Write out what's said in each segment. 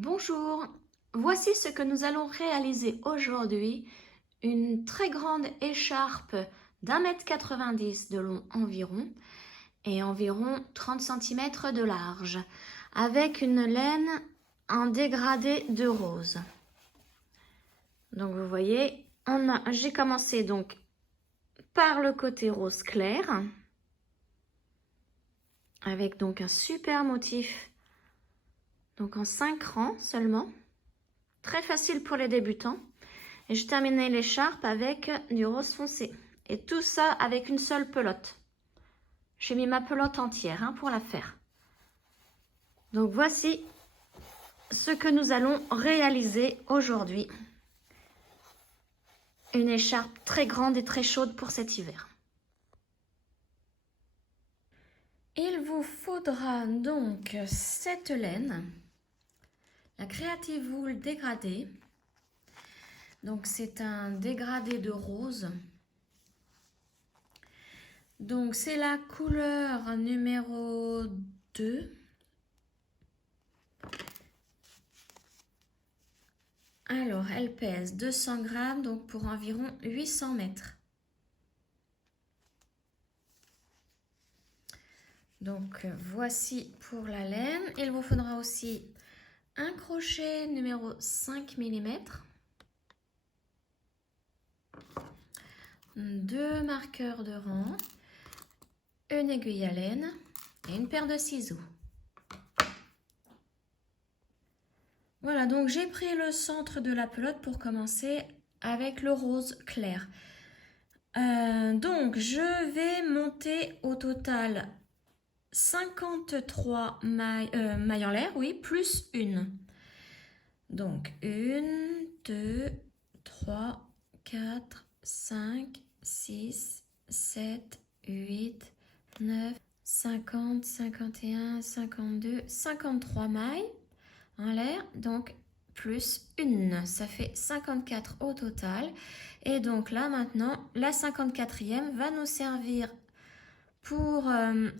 Bonjour, voici ce que nous allons réaliser aujourd'hui, une très grande écharpe d'1,90 m de long environ et environ 30 cm de large, avec une laine en dégradé de rose. Donc vous voyez, j'ai commencé donc par le côté rose clair, avec donc un super motif, donc en 5 rangs seulement. Très facile pour les débutants. Et je terminais l'écharpe avec du rose foncé. Et tout ça avec une seule pelote. J'ai mis ma pelote entière pour la faire. Donc voici ce que nous allons réaliser aujourd'hui. Une écharpe très grande et très chaude pour cet hiver. Il vous faudra donc cette laine, la Creative Wool dégradée. Donc c'est un dégradé de rose. Donc c'est la couleur numéro 2. Alors elle pèse 200 grammes, donc pour environ 800 mètres. Donc voici pour la laine. Il vous faudra aussi un crochet numéro 5 mm, 2 marqueurs de rang, une aiguille à laine et une paire de ciseaux. Voilà, donc j'ai pris le centre de la pelote pour commencer avec le rose clair. Donc je vais monter au total 53 mailles en l'air, oui, plus une. Donc 1, 2, 3, 4, 5, 6, 7, 8, 9, 50, 51, 52, 53 mailles en l'air, donc plus une, ça fait 54 au total. Et donc là maintenant, la 54e va nous servir pour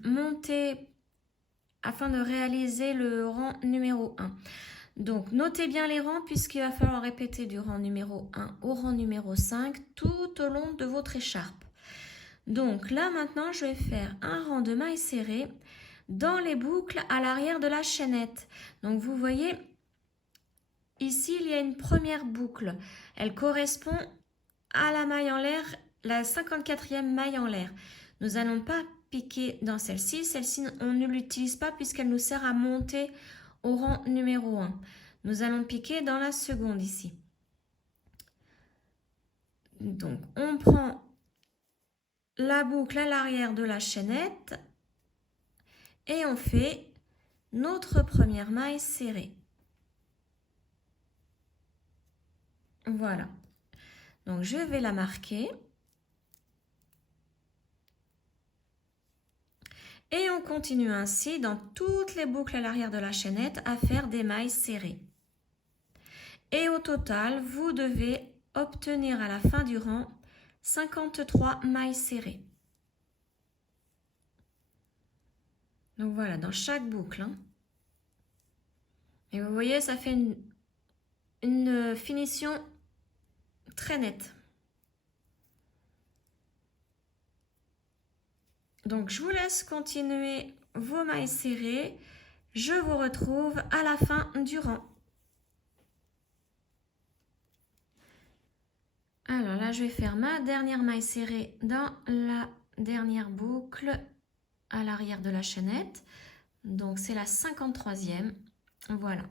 monter afin de réaliser le rang numéro 1. Donc notez bien les rangs puisqu'il va falloir répéter du rang numéro 1 au rang numéro 5 tout au long de votre écharpe. Donc là maintenant je vais faire un rang de mailles serrées dans les boucles à l'arrière de la chaînette. Donc vous voyez ici il y a une première boucle, elle correspond à la maille en l'air, la 54e maille en l'air. Nous n'allons pas piquer dans celle-ci, on ne l'utilise pas puisqu'elle nous sert à monter au rang numéro 1. Nous allons piquer dans la seconde ici. Donc on prend la boucle à l'arrière de la chaînette et on fait notre première maille serrée. Voilà. Donc je vais la marquer. Et on continue ainsi dans toutes les boucles à l'arrière de la chaînette à faire des mailles serrées. Et au total, vous devez obtenir à la fin du rang 53 mailles serrées. Donc voilà, dans chaque boucle. Et vous voyez, ça fait une finition très nette. Donc je vous laisse continuer vos mailles serrées. Je vous retrouve à la fin du rang. Alors là, je vais faire ma dernière maille serrée dans la dernière boucle à l'arrière de la chaînette. Donc c'est la 53e. Voilà.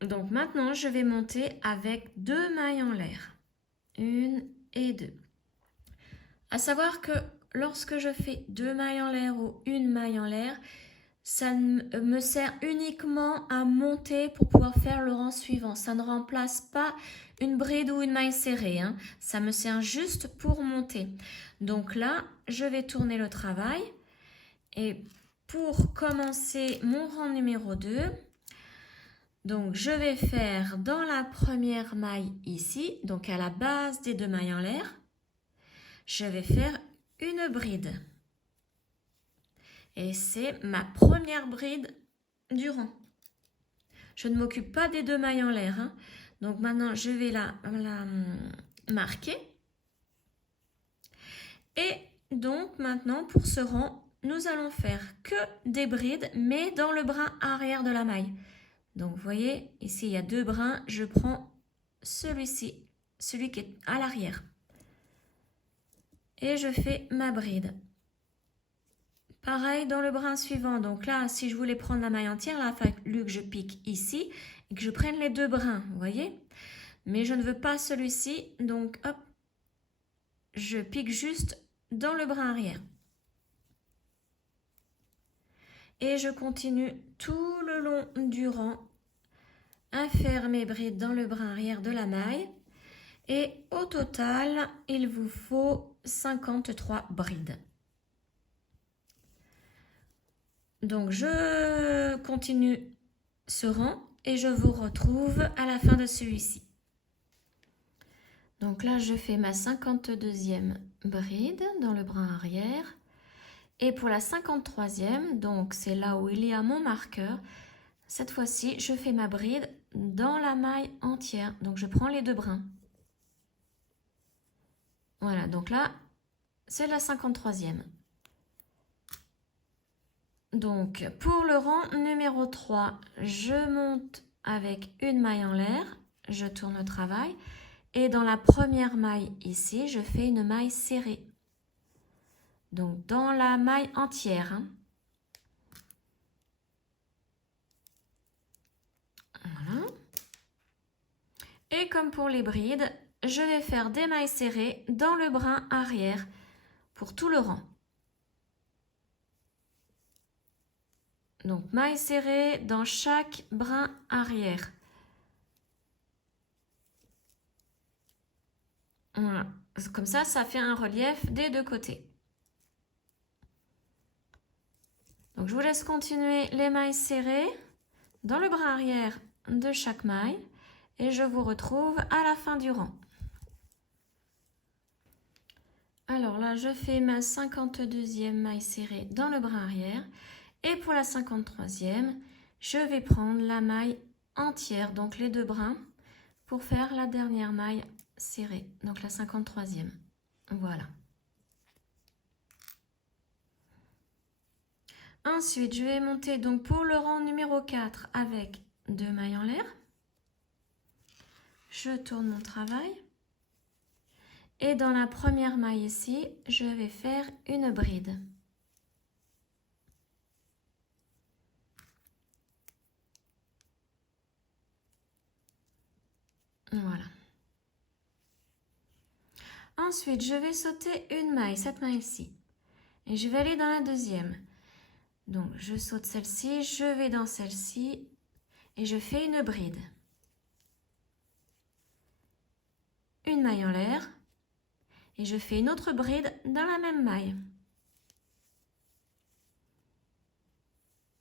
Donc maintenant, je vais monter avec 2 mailles en l'air. 1 et 2. À savoir que lorsque je fais 2 mailles en l'air ou 1 maille en l'air, ça me sert uniquement à monter pour pouvoir faire le rang suivant. Ça ne remplace pas une bride ou une maille serrée. Ça me sert juste pour monter. Donc là, je vais tourner le travail. Et pour commencer mon rang numéro 2, donc je vais faire dans la première maille ici, donc à la base des 2 mailles en l'air, je vais faire une bride. Et c'est ma première bride du rang. Je ne m'occupe pas des 2 mailles en l'air, hein. Donc maintenant, je vais la marquer. Et donc maintenant, pour ce rang, nous allons faire que des brides, mais dans le brin arrière de la maille. Donc vous voyez, ici il y a 2 brins, je prends celui-ci, celui qui est à l'arrière. Et je fais ma bride. Pareil dans le brin suivant. Donc là, si je voulais prendre la maille entière, là, il a fallu que je pique ici et que je prenne les 2 brins, vous voyez. Mais je ne veux pas celui-ci, donc hop, je pique juste dans le brin arrière. Et je continue tout le long du rang à faire mes brides dans le brin arrière de la maille. Et au total, il vous faut 53 brides. Donc je continue ce rang et je vous retrouve à la fin de celui-ci. Donc là, je fais ma 52e bride dans le brin arrière. Et pour la 53e, donc c'est là où il y a mon marqueur, cette fois-ci, je fais ma bride dans la maille entière. Donc je prends les 2 brins. Voilà, donc là, c'est la 53e. Donc pour le rang numéro 3, je monte avec une maille en l'air, je tourne le travail. Et dans la première maille ici, je fais une maille serrée. Donc dans la maille entière. Hein. Voilà. Et comme pour les brides, je vais faire des mailles serrées dans le brin arrière pour tout le rang. Donc mailles serrées dans chaque brin arrière. Voilà. Comme ça fait un relief des 2 côtés. Donc je vous laisse continuer les mailles serrées dans le brin arrière de chaque maille et je vous retrouve à la fin du rang. Alors là, je fais ma 52e maille serrée dans le brin arrière et pour la 53e, je vais prendre la maille entière, donc les 2 brins, pour faire la dernière maille serrée, donc la 53e. Voilà. Ensuite, je vais monter donc pour le rang numéro 4 avec 2 mailles en l'air. Je tourne mon travail. Et dans la première maille ici, je vais faire une bride. Voilà. Ensuite, je vais sauter une maille, cette maille-ci. Et je vais aller dans la deuxième. Donc, je saute celle-ci, je vais dans celle-ci et je fais une bride. Une maille en l'air et je fais une autre bride dans la même maille.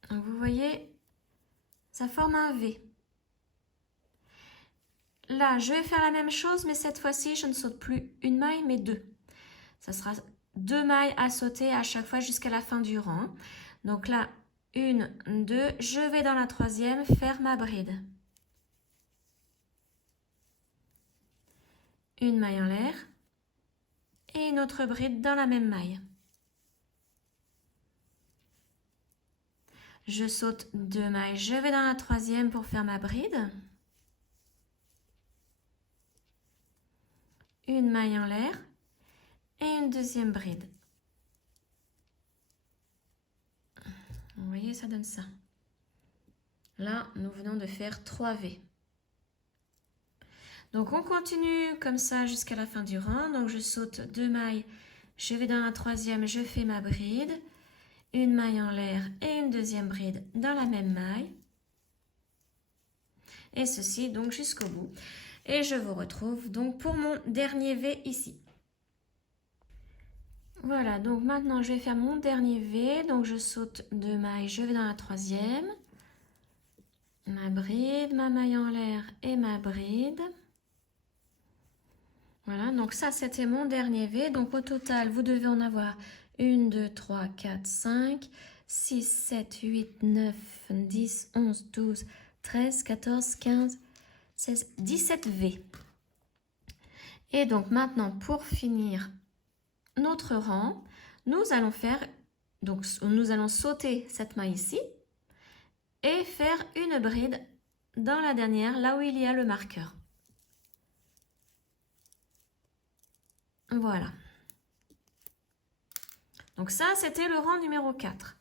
Donc, vous voyez, ça forme un V. Là, je vais faire la même chose, mais cette fois-ci, je ne saute plus une maille, mais 2. Ça sera 2 mailles à sauter à chaque fois jusqu'à la fin du rang. Donc là, 1, 2, je vais dans la 3e faire ma bride. Une maille en l'air et une autre bride dans la même maille. Je saute 2 mailles, je vais dans la 3e pour faire ma bride. Une maille en l'air et une deuxième bride. Vous voyez, ça donne ça. Là, nous venons de faire 3 V. Donc, on continue comme ça jusqu'à la fin du rang. Donc, je saute 2 mailles, je vais dans la 3e, je fais ma bride. Une maille en l'air et une deuxième bride dans la même maille. Et ceci donc jusqu'au bout. Et je vous retrouve donc pour mon dernier V ici. Voilà, donc maintenant je vais faire mon dernier V. Donc je saute 2 mailles, je vais dans la 3e. Ma bride, ma maille en l'air et ma bride. Voilà, donc ça c'était mon dernier V. Donc au total, vous devez en avoir 1, 2, 3, 4, 5, 6, 7, 8, 9, 10, 11, 12, 13, 14, 15, 16, 17 V. Et donc maintenant, pour finir notre rang, nous allons sauter cette maille ici et faire une bride dans la dernière, là où il y a le marqueur. Voilà. Donc ça, c'était le rang numéro 4.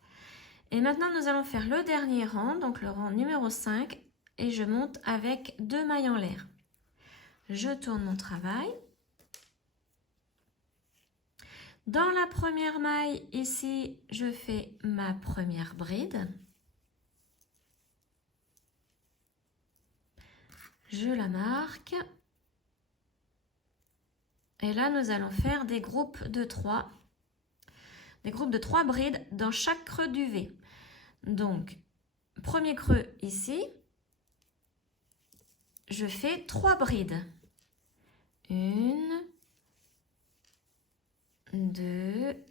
Et maintenant, nous allons faire le dernier rang, donc le rang numéro 5, et je monte avec 2 mailles en l'air. Je tourne mon travail. Dans la première maille, ici, je fais ma première bride. Je la marque. Et là, nous allons faire des groupes de 3. Des groupes de 3 brides dans chaque creux du V. Donc, premier creux ici, je fais 3 brides. 1, 2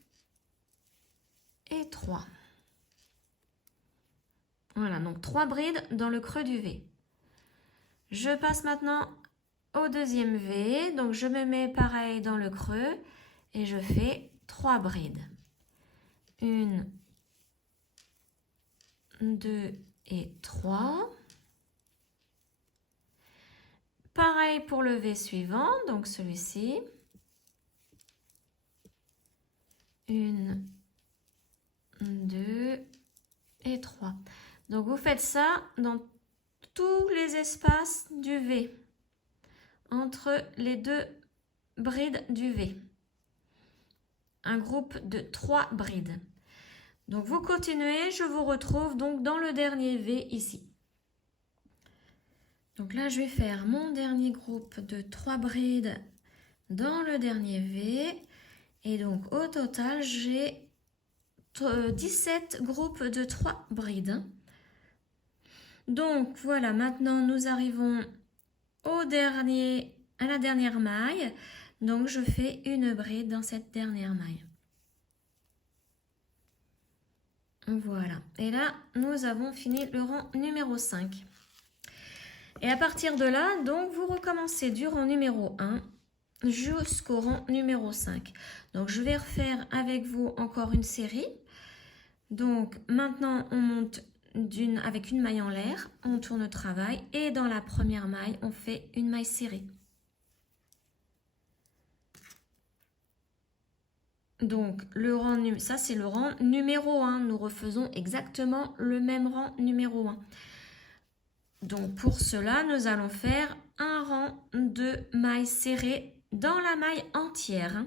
et 3. Voilà, donc 3 brides dans le creux du V. Je passe maintenant au deuxième V, donc je me mets pareil dans le creux et je fais 3 brides. 1, 2 et 3. Pareil pour le V suivant, donc celui-ci. 1, 2 et 3. Donc vous faites ça dans tous les espaces du V, entre les 2 brides du V. Un groupe de 3 brides. Donc vous continuez, je vous retrouve donc dans le dernier V ici. Donc là, je vais faire mon dernier groupe de 3 brides dans le dernier V. Et donc au total, j'ai 17 groupes de 3 brides. Donc voilà, maintenant nous arrivons à la dernière maille. Donc je fais une bride dans cette dernière maille. Voilà, et là nous avons fini le rang numéro 5. Et à partir de là, donc vous recommencez du rang numéro 1 jusqu'au rang numéro 5. Donc je vais refaire avec vous encore une série. Donc maintenant on monte avec une maille en l'air, on tourne le travail et dans la première maille on fait une maille serrée. Donc ça c'est le rang numéro 1, nous refaisons exactement le même rang numéro 1. Donc pour cela nous allons faire un rang de mailles serrées dans la maille entière.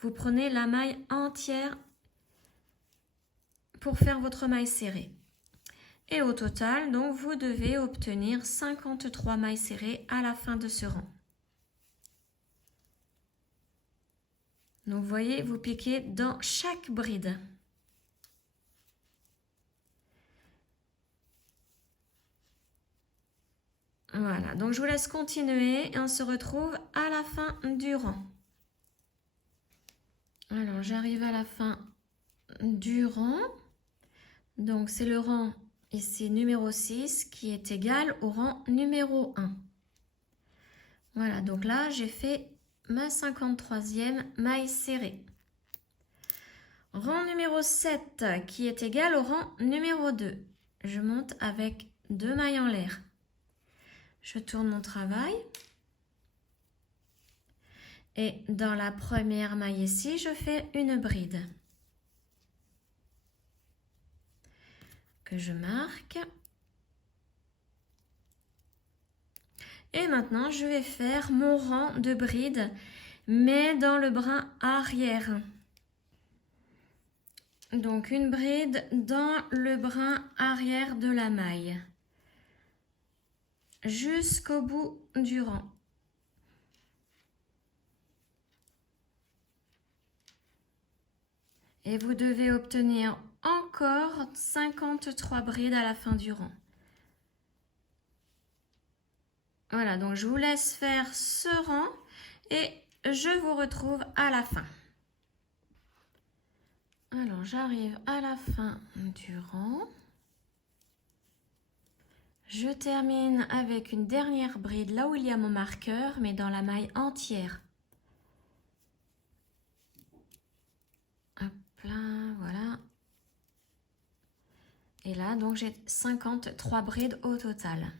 Vous prenez la maille entière pour faire votre maille serrée. Et au total, donc, vous devez obtenir 53 mailles serrées à la fin de ce rang. Donc, vous voyez, vous piquez dans chaque bride. Voilà, donc je vous laisse continuer et on se retrouve à la fin du rang. Alors, j'arrive à la fin du rang. Donc, c'est le rang ici numéro 6 qui est égal au rang numéro 1. Voilà, donc là, j'ai fait ma 53e maille serrée. Rang numéro 7 qui est égal au rang numéro 2. Je monte avec 2 mailles en l'air. Je tourne mon travail. Et dans la première maille ici, je fais une bride. Que je marque. Et maintenant, je vais faire mon rang de bride, mais dans le brin arrière. Donc, une bride dans le brin arrière de la maille. Jusqu'au bout du rang. Et vous devez obtenir encore 53 brides à la fin du rang. Voilà, donc je vous laisse faire ce rang et je vous retrouve à la fin. Alors, j'arrive à la fin du rang. Je termine avec une dernière bride là où il y a mon marqueur, mais dans la maille entière. Hop là, voilà. Et là, donc j'ai 53 brides au total.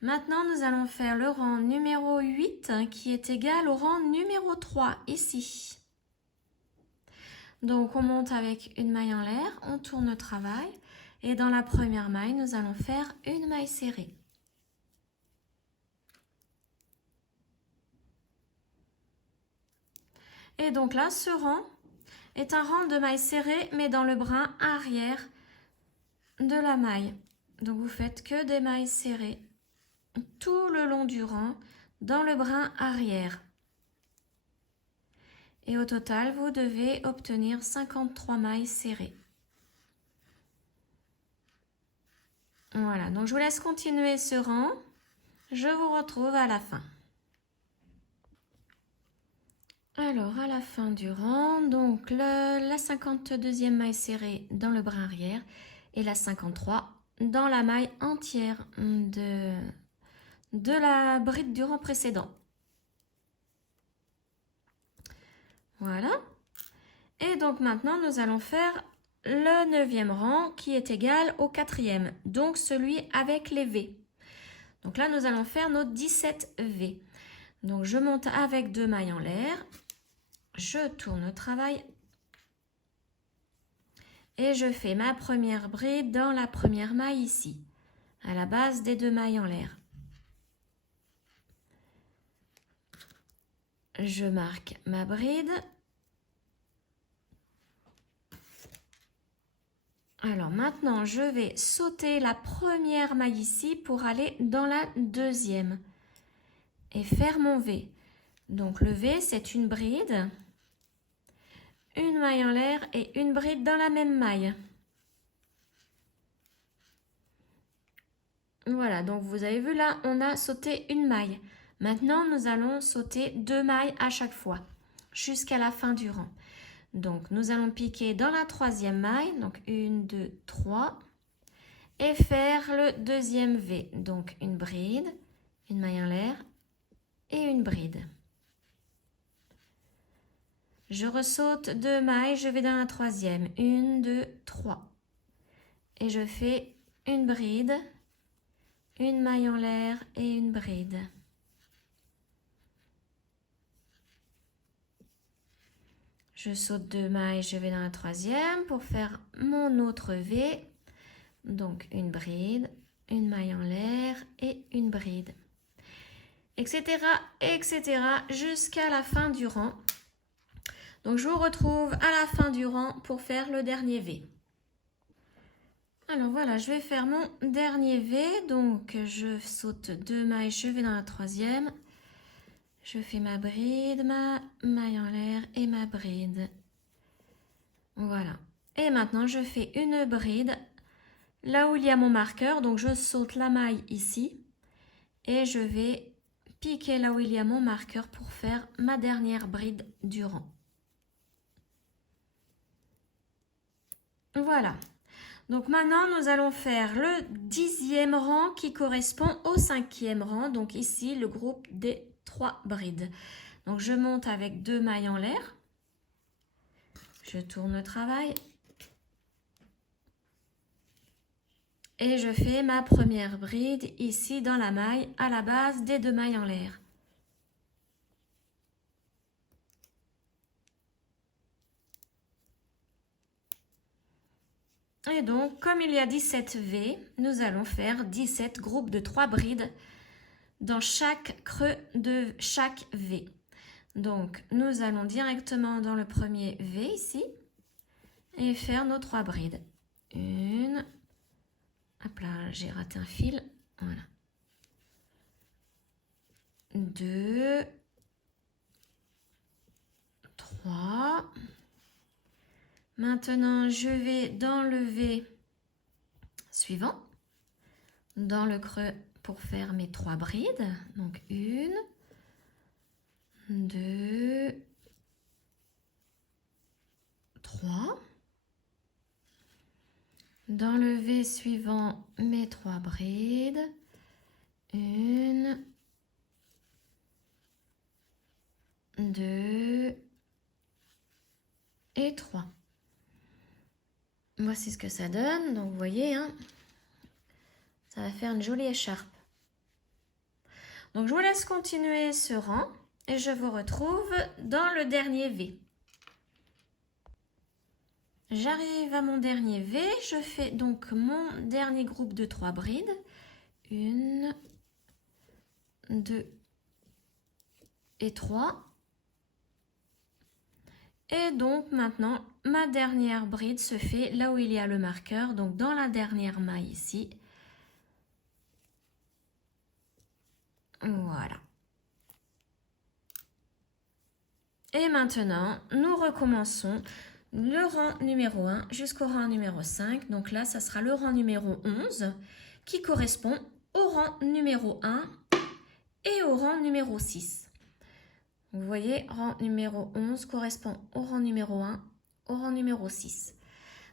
Maintenant, nous allons faire le rang numéro 8 qui est égal au rang numéro 3 ici. Donc, on monte avec une maille en l'air, on tourne le travail et dans la première maille, nous allons faire une maille serrée. Et donc là, ce rang est un rang de mailles serrées mais dans le brin arrière de la maille. Donc, vous faites que des mailles serrées tout le long du rang dans le brin arrière. Et au total, vous devez obtenir 53 mailles serrées. Voilà, donc je vous laisse continuer ce rang. Je vous retrouve à la fin. Alors, à la fin du rang, donc la 52e maille serrée dans le brin arrière et la 53 dans la maille entière de la bride du rang précédent. Voilà. Et donc maintenant, nous allons faire le 9e rang qui est égal au 4e, donc celui avec les V. Donc là, nous allons faire nos 17 V. Donc je monte avec 2 mailles en l'air, je tourne le travail et je fais ma première bride dans la première maille ici, à la base des 2 mailles en l'air. Je marque ma bride. Alors maintenant, je vais sauter la première maille ici pour aller dans la deuxième et faire mon V. Donc le V, c'est une bride, une maille en l'air et une bride dans la même maille. Voilà, donc vous avez vu là, on a sauté une maille. Maintenant, nous allons sauter 2 mailles à chaque fois jusqu'à la fin du rang. Donc, nous allons piquer dans la 3e maille, donc 1, 2, 3, et faire le deuxième V. Donc, une bride, une maille en l'air et une bride. Je ressaute 2 mailles, je vais dans la 3e, 1, 2, 3. Et je fais une bride, une maille en l'air et une bride. Je saute 2 mailles, je vais dans la 3e pour faire mon autre V. Donc une bride, une maille en l'air et une bride. Etc. etc. jusqu'à la fin du rang. Donc je vous retrouve à la fin du rang pour faire le dernier V. Alors voilà, je vais faire mon dernier V. Donc je saute 2 mailles, je vais dans la 3e. Je fais ma bride, ma maille en l'air et ma bride. Voilà. Et maintenant, je fais une bride là où il y a mon marqueur. Donc, je saute la maille ici et je vais piquer là où il y a mon marqueur pour faire ma dernière bride du rang. Voilà. Donc, maintenant, nous allons faire le 10e rang qui correspond au 5e rang. Donc, ici, le groupe des 3 brides. Donc, je monte avec 2 mailles en l'air. Je tourne le travail. Et je fais ma première bride ici dans la maille à la base des 2 mailles en l'air. Et donc, comme il y a 17 V, nous allons faire 17 groupes de 3 brides dans chaque creux de chaque V. Donc, nous allons directement dans le premier V ici et faire nos 3 brides. Une, hop là, j'ai raté un fil, voilà. 2, 3. Maintenant, je vais dans le V suivant, dans le creux pour faire mes 3 brides. Donc, 1, 2, 3. Dans le V suivant mes 3 brides. 1, 2 et 3. Voici ce que ça donne. Donc vous voyez, hein, ça va faire une jolie écharpe. Donc je vous laisse continuer ce rang et je vous retrouve dans le dernier V. J'arrive à mon dernier V, je fais donc mon dernier groupe de 3 brides. 1, 2 et 3. Et donc maintenant, ma dernière bride se fait là où il y a le marqueur, donc dans la dernière maille ici. Voilà. Et maintenant, nous recommençons le rang numéro 1 jusqu'au rang numéro 5. Donc là, ça sera le rang numéro 11 qui correspond au rang numéro 1 et au rang numéro 6. Vous voyez, rang numéro 11 correspond au rang numéro 1, au rang numéro 6.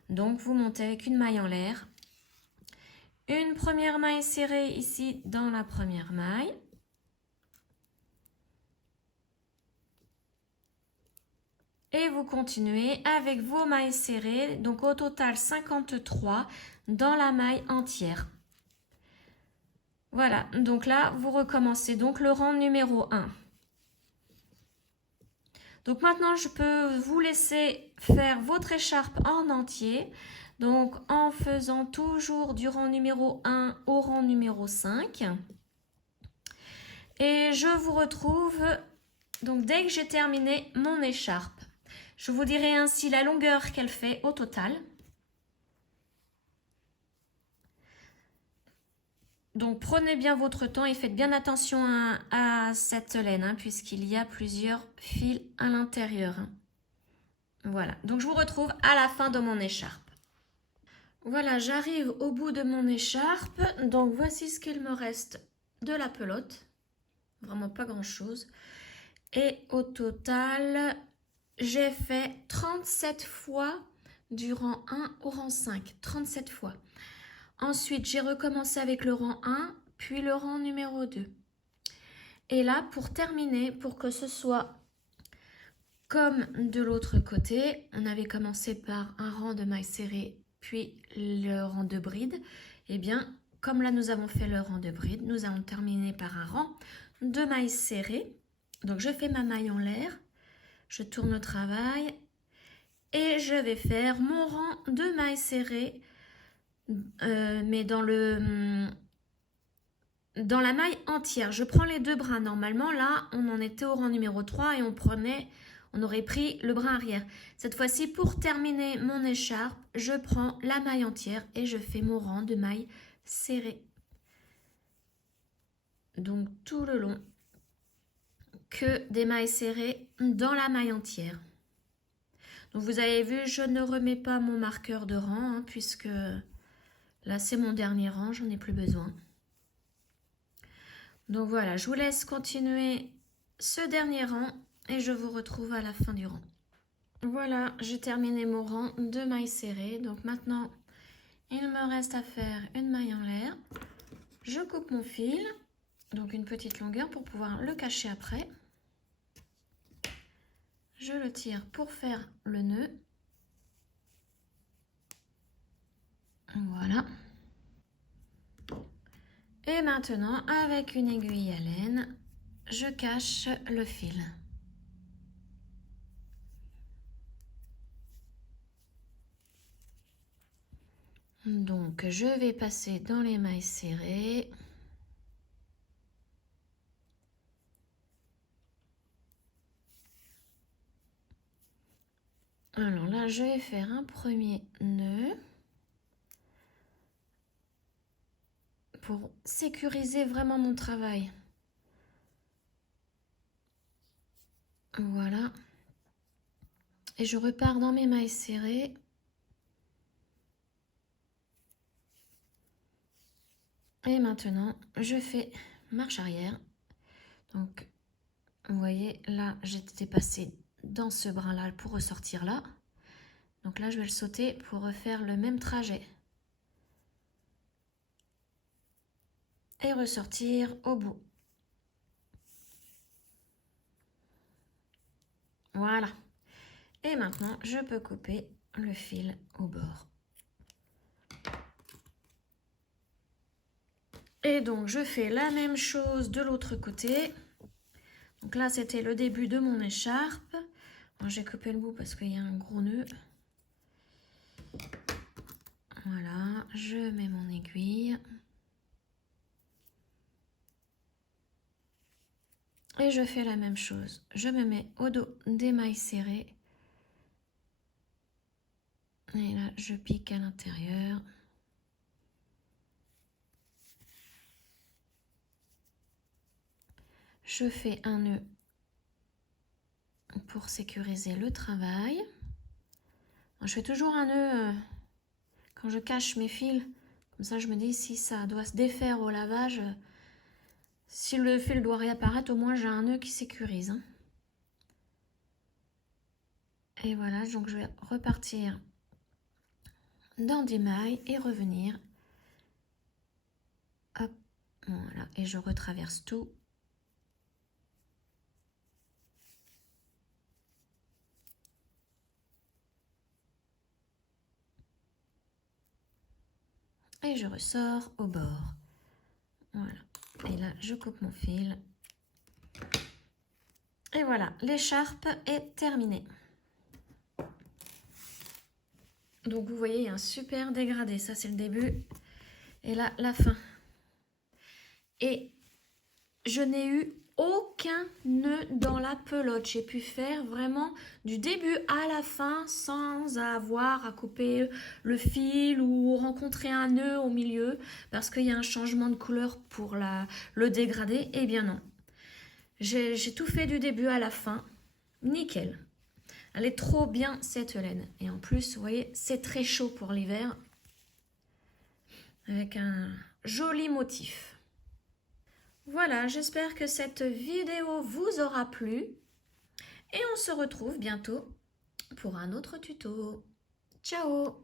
Donc, vous montez avec une maille en l'air. Une première maille serrée ici dans la première maille. Et vous continuez avec vos mailles serrées, donc au total 53 dans la maille entière. Voilà, donc là, vous recommencez donc le rang numéro 1. Donc maintenant, je peux vous laisser faire votre écharpe en entier. Donc en faisant toujours du rang numéro 1 au rang numéro 5. Et je vous retrouve donc dès que j'ai terminé mon écharpe. Je vous dirai ainsi la longueur qu'elle fait au total. Donc prenez bien votre temps et faites bien attention à cette laine, hein, puisqu'il y a plusieurs fils à l'intérieur. Hein. Voilà, donc je vous retrouve à la fin de mon écharpe. Voilà, j'arrive au bout de mon écharpe. Donc voici ce qu'il me reste de la pelote. Vraiment pas grand chose. Et au total, j'ai fait 37 fois du rang 1 au rang 5. 37 fois. Ensuite, j'ai recommencé avec le rang 1, puis le rang numéro 2. Et là, pour terminer, pour que ce soit comme de l'autre côté, on avait commencé par un rang de mailles serrées, puis le rang de bride. Et bien, comme là, nous avons fait le rang de bride, nous allons terminer par un rang de mailles serrées. Donc, je fais ma maille en l'air, je tourne le travail et je vais faire mon rang de mailles serrées, mais dans la maille entière. Je prends les deux bras. Normalement, là, on en était au rang numéro 3 et on aurait pris le bras arrière. Cette fois-ci, pour terminer mon écharpe, je prends la maille entière et je fais mon rang de mailles serrées. Donc, tout le long, que des mailles serrées dans la maille entière. Donc, vous avez vu, je ne remets pas mon marqueur de rang, hein, puisque là, c'est mon dernier rang, j'en ai plus besoin. Donc, voilà, je vous laisse continuer ce dernier rang et je vous retrouve à la fin du rang. Voilà, j'ai terminé mon rang de mailles serrées. Donc, maintenant, il me reste à faire une maille en l'air. Je coupe mon fil, donc une petite longueur pour pouvoir le cacher après. Je le tire pour faire le nœud. Voilà. Et maintenant, avec une aiguille à laine, je cache le fil. Donc, je vais passer dans les mailles serrées. Alors là, je vais faire un premier nœud pour sécuriser vraiment mon travail. Voilà. Et je repars dans mes mailles serrées. Et maintenant, je fais marche arrière. Donc, vous voyez, là, j'étais passée dans ce brin-là pour ressortir là. Donc là, je vais le sauter pour refaire le même trajet. et ressortir au bout. Voilà. Et maintenant, je peux couper le fil au bord. Et donc, je fais la même chose de l'autre côté. Donc là, c'était le début de mon écharpe. J'ai coupé le bout parce qu'il y a un gros nœud. Voilà, je mets mon aiguille. Et je fais la même chose. Je me mets au dos des mailles serrées. Et là, je pique à l'intérieur. Je fais un nœud pour sécuriser le travail. Je fais toujours un nœud quand je cache mes fils. Comme ça, je me dis si ça doit se défaire au lavage, si le fil doit réapparaître, au moins j'ai un nœud qui sécurise. Et voilà, donc je vais repartir dans des mailles et revenir. Hop, voilà, et je retraverse tout. Et je ressors au bord. Voilà. Et là, je coupe mon fil. Et voilà, l'écharpe est terminée. Donc, vous voyez, il y a un super dégradé. Ça, c'est le début. Et là, la fin. Et je n'ai eu aucun nœud dans la pelote. J'ai pu faire vraiment du début à la fin sans avoir à couper le fil ou rencontrer un nœud au milieu parce qu'il y a un changement de couleur pour le dégradé. Eh bien non. J'ai tout fait du début à la fin. Nickel. Elle est trop bien cette laine. Et en plus, vous voyez, c'est très chaud pour l'hiver. Avec un joli motif. Voilà, j'espère que cette vidéo vous aura plu et on se retrouve bientôt pour un autre tuto. Ciao!